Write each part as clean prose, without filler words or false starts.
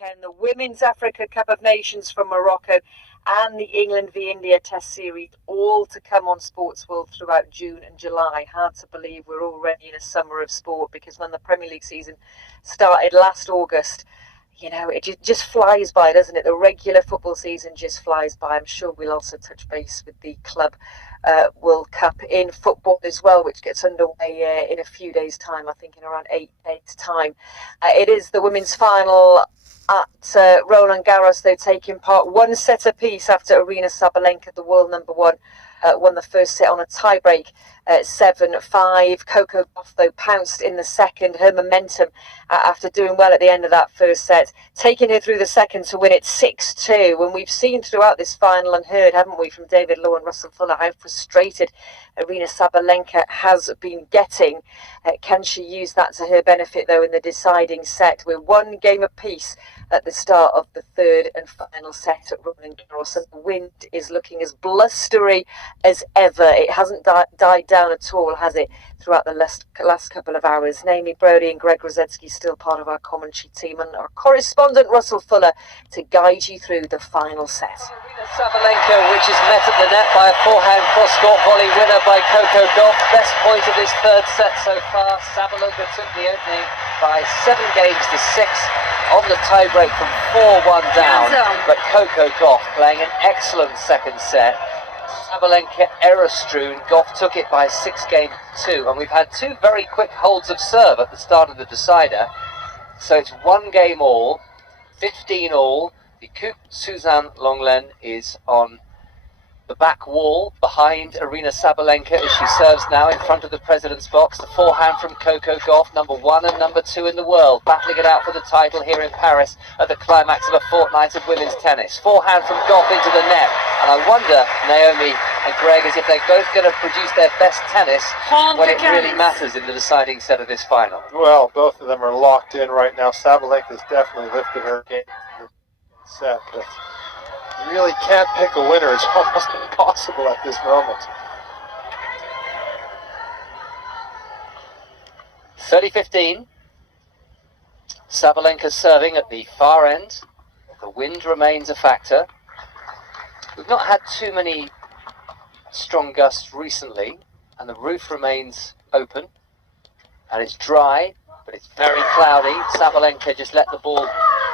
weekend. The Women's Africa Cup of Nations from Morocco and the England v India Test Series, all to come on Sports World throughout June and July. Hard to believe we're already in a summer of sport, because when the Premier League season started last August, you know, it just flies by, doesn't it? The regular football season just flies by. I'm sure we'll also touch base with the Club World Cup in football as well, which gets underway in a few days' time, I think in around 8 days' time. It is the women's final at Roland Garros, though, taking part one set apiece after Aryna Sabalenka, the world number one, won the first set on a tiebreak 7-5. Coco Gauff, though, pounced in the second. Her momentum after doing well at the end of that first set, taking her through the second to win it 6-2. And we've seen throughout this final and heard, haven't we, from David Lowe and Russell Fuller, how frustrated Aryna Sabalenka has been getting. Can she use that to her benefit, though, in the deciding set? We're one game apiece at the start of the third and final set at Roland Garros, and the wind is looking as blustery as ever. It hasn't died down at all, has it, throughout the last couple of hours? Naomi Brody and Greg Rosetsky still part of our commentary team, and our correspondent Russell Fuller to guide you through the final set. Aryna Sabalenka, which is met at the net by a forehand cross-court volley winner by Coco Gauff. Best point of this third set so far. Sabalenka took the opening by 7 games to 6 on the tiebreak from 4-1 down, but Coco Gauff playing an excellent second set. Sabalenka error-strewn. Gauff took it by 6-2, and we've had 2 very quick holds of serve at the start of the decider. So it's 1 game all, 15 all. The Coupe Suzanne Lenglen is on the back wall behind Aryna Sabalenka as she serves now in front of the president's box. The forehand from Coco Gauff, number 1 and number 2 in the world, battling it out for the title here in Paris at the climax of a fortnight of women's tennis. Forehand from Gauff into the net, and I wonder, Naomi and Greg, as if they're both going to produce their best tennis when it really matters in the deciding set of this final. Well, both of them are locked in right now. Sabalenka's definitely lifted her game in the set, but you really can't pick a winner. It's almost impossible at this moment. 30-15. Sabalenka serving at the far end. The wind remains a factor. We've not had too many strong gusts recently, and the roof remains open, and it's dry, but it's very cloudy. Sabalenka just let the ball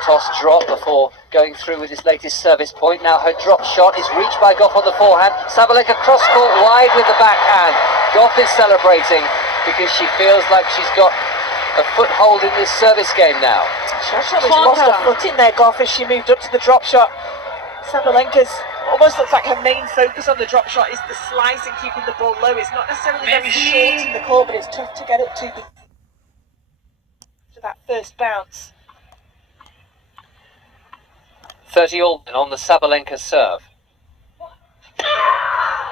toss drop before going through with his latest service point. Now her drop shot is reached by Gauff on the forehand. Sabalenka cross-court wide with the backhand. Gauff is celebrating because she feels like she's got a foothold in this service game now. She actually lost her foot in there, Gauff, as she moved up to the drop shot. Sabalenka's almost looks like her main focus on the drop shot is the slice and keeping the ball low. It's not necessarily very short in the court, but it's tough to get up to that first bounce. 30 all on the Sabalenka serve.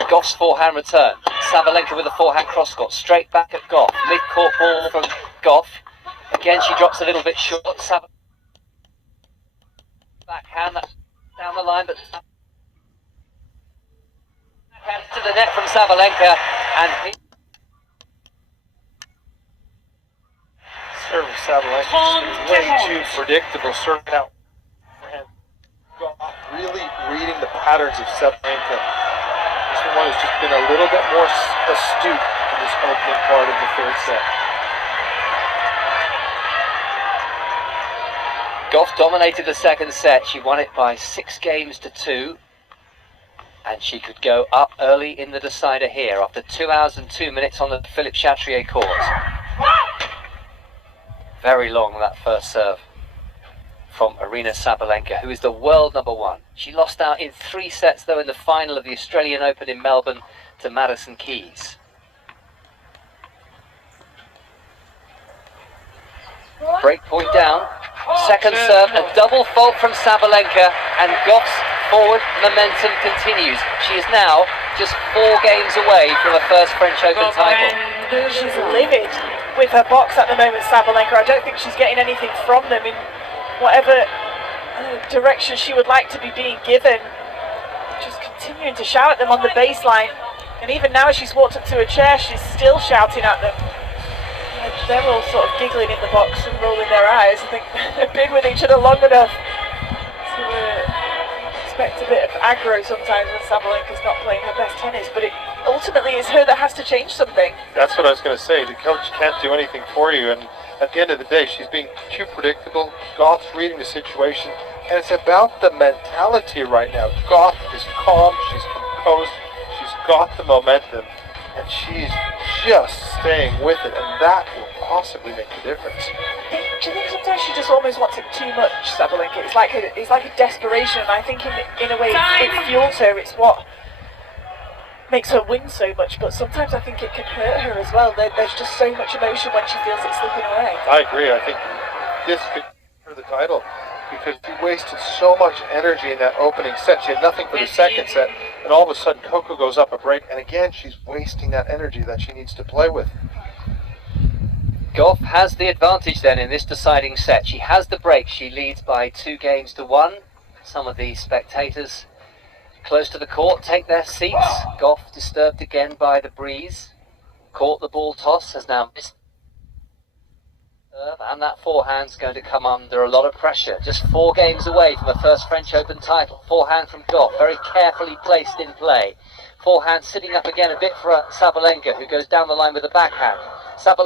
Gauff's forehand return. Sabalenka with a forehand cross-court, straight back at Gauff. Mid-court ball from Gauff. Again, she drops a little bit short. Backhand, that's down the line, but backhand to the net from Sabalenka, and Serving Sabalenka is way too predictable. Serving out. Really reading the patterns of Sabalenka. This one has just been a little bit more astute in this opening part of the third set. Gauff dominated the second set. She won it by 6-2, and she could go up early in the decider here after 2 hours and 2 minutes on the Philippe Chatrier court. Very long, that first serve from Aryna Sabalenka, who is the world number 1. She lost out in 3 sets, though, in the final of the Australian Open in Melbourne to Madison Keys. Break point down. Second serve, a double fault from Sabalenka, and Gauff's forward momentum continues. She is now just 4 games away from a first French Open title. She's livid with her box at the moment, Sabalenka. I don't think she's getting anything from them in whatever direction she would like to be being given. Just continuing to shout at them on the baseline, and even now as she's walked up to her chair, she's still shouting at them. they're all sort of giggling in the box and rolling their eyes. I think they've been with each other long enough to expect a bit of aggro sometimes when Sabalenka's not playing her best tennis, but ultimately it's her that has to change something. That's what I was going to say. The coach can't do anything for you, and at the end of the day, she's being too predictable. Goff's reading the situation, and it's about the mentality right now. Goff is calm, she's composed, she's got the momentum, and she's just staying with it, and that will possibly make a difference. Do you think sometimes she just almost wants it too much, Sabalenka? It's like a desperation, and I think in a way it fuels her. It's what makes her win so much, but sometimes I think it can hurt her as well. There's just so much emotion when she feels it slipping away. I agree. I think this could for the title because she wasted so much energy in that opening set. She had nothing for the second set, and all of a sudden Coco goes up a break, and again she's wasting that energy that she needs to play with. Goff has the advantage then in this deciding set. She has the break. She leads by 2-1. Some of the spectators close to the court take their seats. Goff disturbed again by the breeze. Caught the ball toss, has now missed. And that forehand's going to come under a lot of pressure. Just 4 games away from a first French Open title. Forehand from Goff, very carefully placed in play. Forehand sitting up again a bit for Sabalenka, who goes down the line with a backhand. Sabalenka